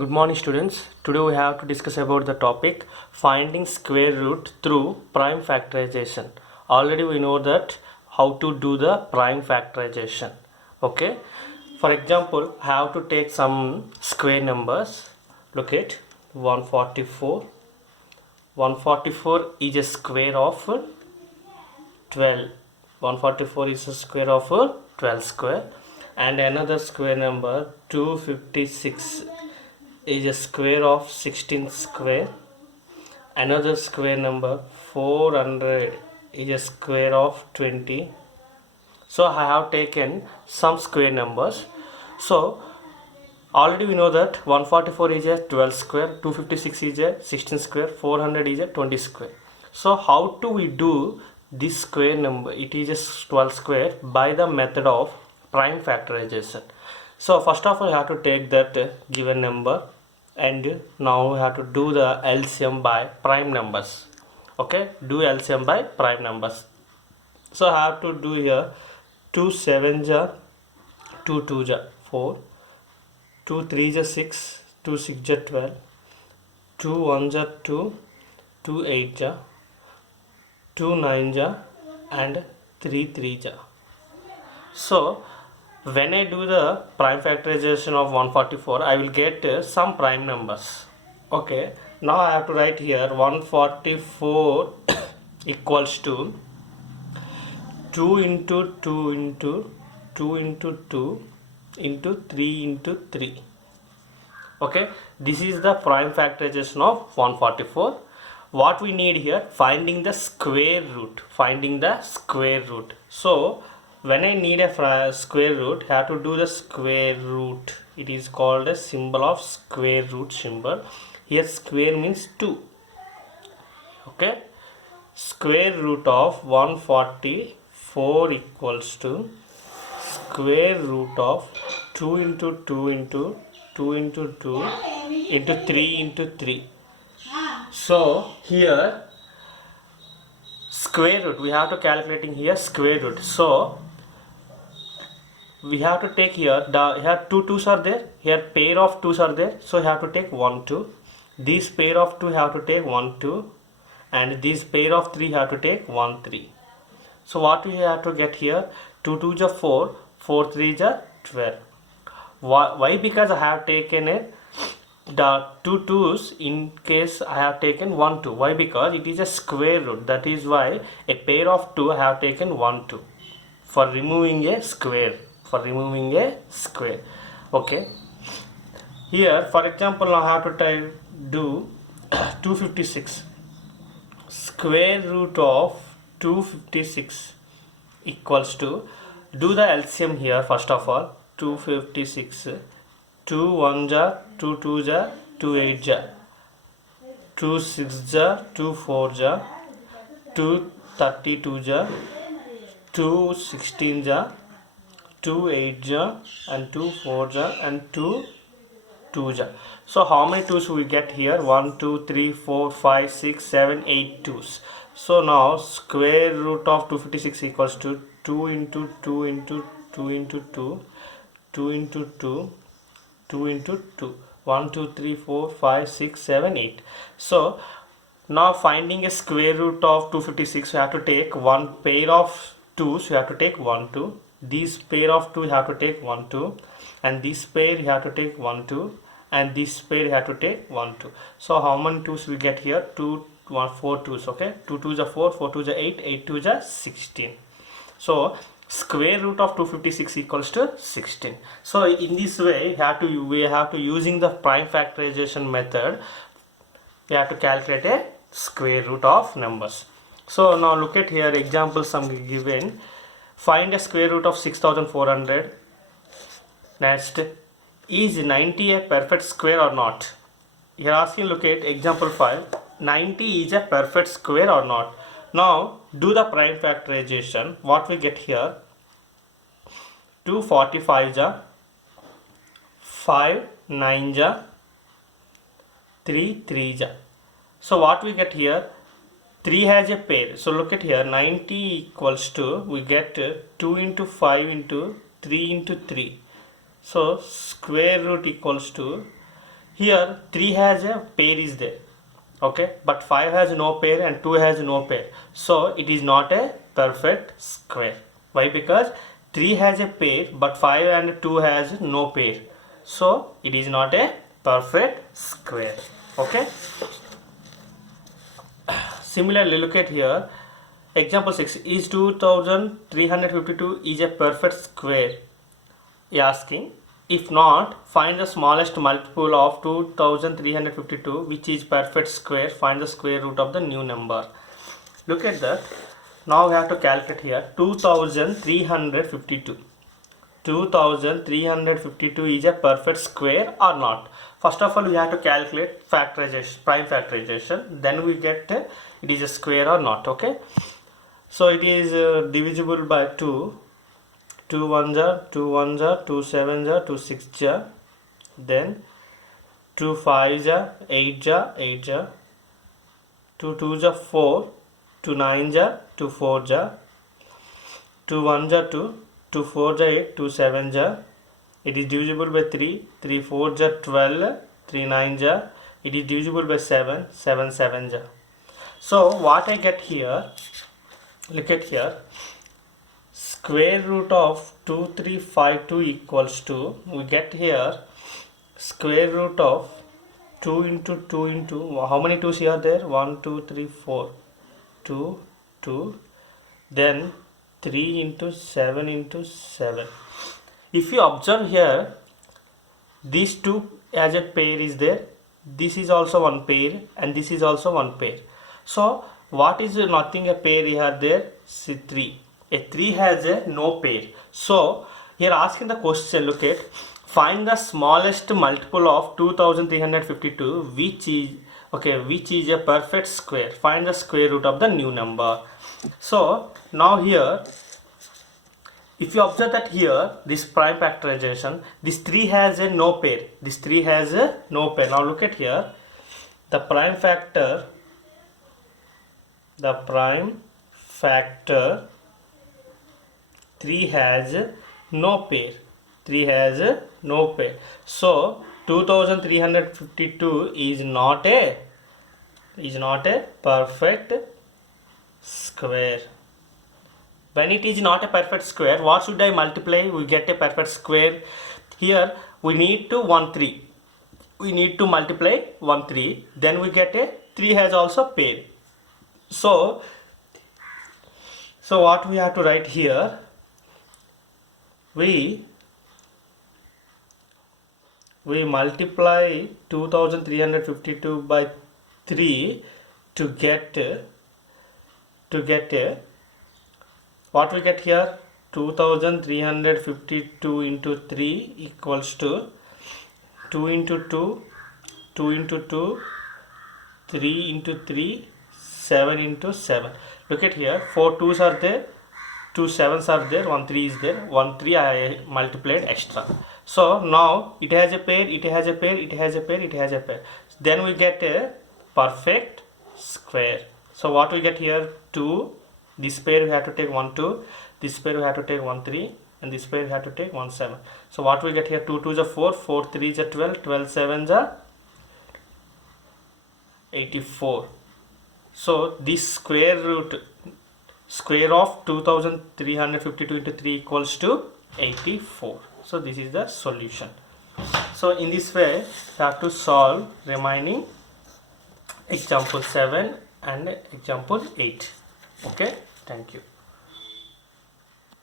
Good morning students. Today we have to discuss about the topic finding square root through prime factorization. Already we know that how to do the prime factorization. Okay. For example, I have to take some square numbers. Look at 144. 144 is a square of 12. 144 is a square of 12 square, and another square number 256 is a square of 16 square. Another square number 400 is a square of 20. So I have taken some square numbers. So already we know that 144 is a 12 square, 256 is a 16 square, 400 is a 20 square. So how do we do this square number? It is a 12 square by the method of prime factorization. So first of all, you have to take that given number, and now we have to do the LCM by prime numbers. Okay, do LCM by prime numbers. So I have to do here 2 7s are 2 2s are 4, 2 3s are 6, 2 6s are 12, 2 1s are 2, 2 8s are 2 9s are, and 3 3s are. So when I do the prime factorization of 144, I will get some prime numbers. Okay, now I have to write here 144 equals to 2 into 2 into 2 into 2 into 3 into 3. Okay, this is the prime factorization of 144. What we need here, finding the square root. So when I need a square root, I have to do the square root. It is called a symbol of square root symbol. Here square means 2. Okay, square root of 144 equals to square root of 2 into 2 into 2 into 2 into 3 into 3. So here square root, we have to calculating here square root. So we have to take here here two 2's are there, here pair of 2's are there, so you have to take 1 2. This pair of 2 have to take 1 2, and this pair of 3 have to take 1 3. So what we have to get here, 2 2's are 4, 4 3's are 12. Why? Because I have taken the two 2's in case I have taken 1 2. Why? Because it is a square root. That is why a pair of 2 I have taken 1 2 for removing a square. Okay. Here, for example, I have to do 256. Square root of 256 equals to, do the LCM here first of all. 256, 2 1s are 2 2s are 2 8s are 2 6s are 2 4s are 2 32s are 2 16s are 2 8s are and 2 4s are and 2 2s are. So how many 2's we get here? 1 2 3 4 5 6 7 8 2's. So now square root of 256 equals to 2 into 2 into 2 into 2, 2 into 2, 2 into 2, 1 2 3 4 5 6 7 8. So now finding a square root of 256, we have to take one pair of 2's, we have to take 1 2. This pair of 2 you have to take 1 2, and this pair you have to take 1 2, and this pair you have to take 1 2. So how many 2's we get here? 2 1 4 2's. Okay, 2 2's are 4, 4 2's are 8, 8 2's are 16. So square root of 256 equals to 16. So in this way we have to using the prime factorization method, we have to calculate a square root of numbers. So now look at here example some given. Find a square root of 6400. Next, is 90 a perfect square or not? Here asking, look at example 5. 90 is a perfect square or not? Now do the prime factorization. What we get here? 2 45's are 5 9's are 3 3's are. So what we get here? 3 has a pair. So look at here, 90 equals to, we get 2 into 5 into 3 into 3. So square root equals to here 3 has a pair is there, okay, but 5 has no pair and 2 has no pair, so it is not a perfect square. Why? Because 3 has a pair but 5 and 2 has no pair, so it is not a perfect square. Okay, similarly look at here, example 6, is 2352 is a perfect square? Asking, if not, find the smallest multiple of 2352 which is perfect square. Find the square root of the new number. Look at that. Now we have to calculate here 2352. 2352 is a perfect square or not? First of all, we have to calculate factorization, prime factorization. Then we get it is a square or not. Okay. So it is divisible by 2. 2 1s are 2 1s are 2 7s are 2 6s are, then 2 5s are 8s are 8s are, 2 2s are 4, 2 9s are 2 4s are, 2 1s are 2, 2 4s are 8, 2 7s are. It is divisible by 3, 3 4s are 12, 3 9s are. It is divisible by 7, 7 7s are. So what I get here, look at here, square root of 2352 equals to, we get here square root of 2 into 2 into, how many 2's here there? 1 2 3 4, 2 2, then 3 into 7 into 7. If you observe here, these two as a pair is there, this is also one pair and this is also one pair. So what is nothing a pair here there? See 3. A 3 has a no pair. So here asking the question, look at, find the smallest multiple of 2352 which is, okay, which is a perfect square. Find the square root of the new number. So now here, if you observe that here, this prime factorization, this 3 has a no pair, this 3 has a no pair. Now look at here, the prime factor 3 has no pair, 3 has no pair. So 2352 is not a perfect square. When it is not a perfect square, what should I multiply? We get a perfect square. Here we need to 1 3. We need to multiply 1 3. Then we get a 3 has also pair. So what we have to write here? We multiply 2352 by 3 to get what we get here, 2352 into 3 equals to 2 into 2, 2 into 2, 3 into 3, 7 into 7. Look at here, 4 2's are there, 2 7's are there, 1 3 is there, 1 3 I multiplied extra. So now it has a pair, it has a pair, it has a pair, it has a pair. Then we get a perfect square. So what we get here, 2, this pair we have to take 1 2, this pair we have to take 1 3, and this pair we have to take 1 7. So what we get here, 2 2's are 4, 4 3's are 12, 12 7's are 84. So this square of 2352 into 3 equals to 84. So this is the solution. So in this way, you have to solve remaining example 7 and example 8. Okay, thank you.